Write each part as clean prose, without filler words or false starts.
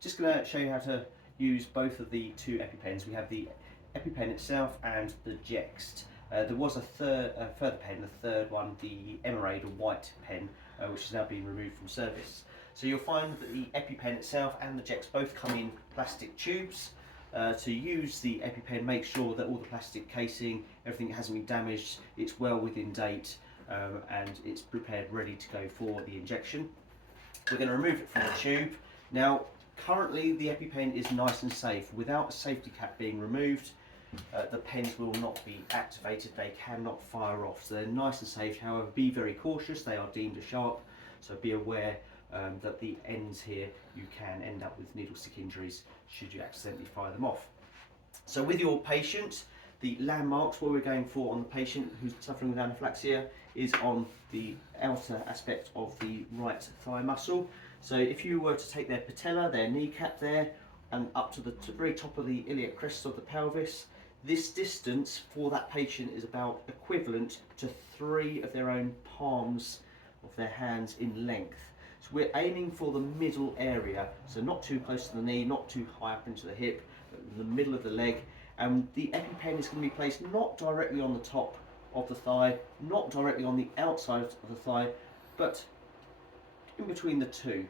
Just going to show you how to use both of the two EpiPens. We have the EpiPen itself and the Jext. There was a further pen, the third one, the Emerade, a white pen, which has now been removed from service. So you'll find that the EpiPen itself and the Jext both come in plastic tubes. To use the EpiPen, make sure that all the plastic casing, everything hasn't been damaged, it's well within date, and it's prepared ready to go for the injection. We're going to remove it from the tube. Now, currently the EpiPen is nice and safe. Without a safety cap being removed, the pens will not be activated, they cannot fire off. So they're nice and safe, however be very cautious, they are deemed a sharp, so be aware that the ends here, you can end up with needle stick injuries should you accidentally fire them off. So with your patient, the landmarks, what we're going for on the patient who's suffering with anaphylaxia is on the outer aspect of the right thigh muscle. So if you were to take their patella, their kneecap there, and up to the very top of the iliac crest of the pelvis, this distance for that patient is about equivalent to 3 of their own palms of their hands in length. So we're aiming for the middle area, so not too close to the knee, not too high up into the hip, but in the middle of the leg. And the EpiPen is going to be placed not directly on the top of the thigh, not directly on the outside of the thigh, but in between the two.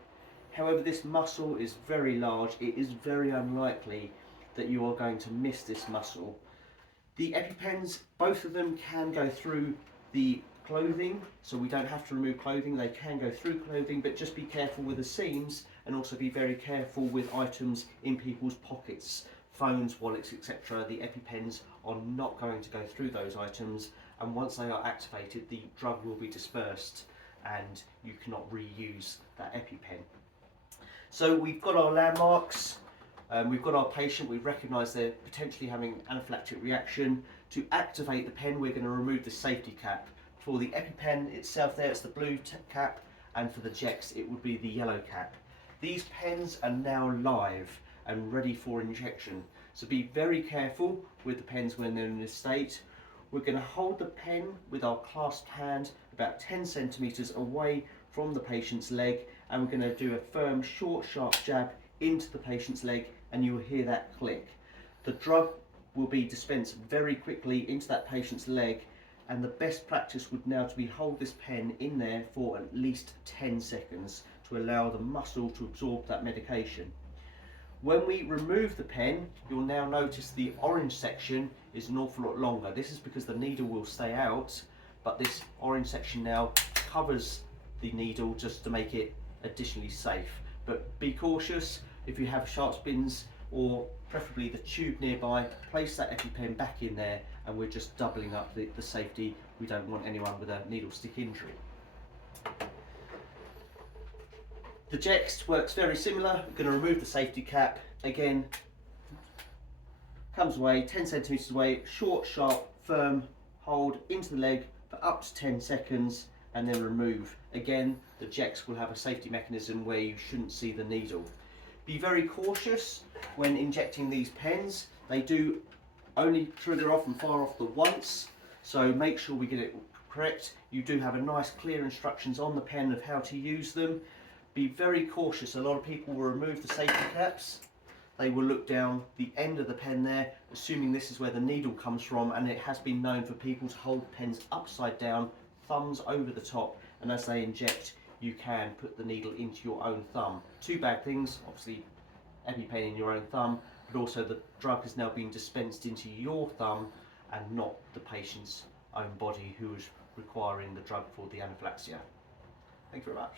However, this muscle is very large. It is very unlikely that you are going to miss this muscle. The EpiPens, both of them can go through the clothing, so we don't have to remove clothing. They can go through clothing, but just be careful with the seams, and also be very careful with items in people's pockets. Phones, wallets, etc. The EpiPens are not going to go through those items, and once they are activated, the drug will be dispersed and you cannot reuse that EpiPen. So we've got our landmarks, we've got our patient, we've recognised they're potentially having anaphylactic reaction. To activate the pen, we're going to remove the safety cap. For the EpiPen itself there, it's the blue cap, and for the Jext, it would be the yellow cap. These pens are now live and ready for injection. So be very careful with the pens when they're in this state. We're going to hold the pen with our clasped hand about 10 centimetres away from the patient's leg, and we're going to do a firm, short, sharp jab into the patient's leg, and you will hear that click. The drug will be dispensed very quickly into that patient's leg, and the best practice would now to be hold this pen in there for at least 10 seconds to allow the muscle to absorb that medication. When we remove the pen, you'll now notice the orange section is an awful lot longer. This is because the needle will stay out, but this orange section now covers the needle just to make it additionally safe. But be cautious. If you have sharp spins or preferably the tube nearby, place that EpiPen back in there, and we're just doubling up the safety. We don't want anyone with a needle stick injury. The Jext works very similar. We're going to remove the safety cap. Again, comes away 10 centimetres away, short, sharp, firm hold into the leg for up to 10 seconds, and then remove. Again, the Jext will have a safety mechanism where you shouldn't see the needle. Be very cautious when injecting these pens. They do only trigger off and fire off the once, so make sure we get it correct. You do have a nice clear instructions on the pen of how to use them. Be very cautious. A lot of people will remove the safety caps. They will look down the end of the pen there, assuming this is where the needle comes from, and it has been known for people to hold pens upside down, thumbs over the top, and as they inject, you can put the needle into your own thumb. Two bad things, obviously EpiPen in your own thumb, but also the drug has now been dispensed into your thumb and not the patient's own body who is requiring the drug for the anaphylaxia. Thank you very much.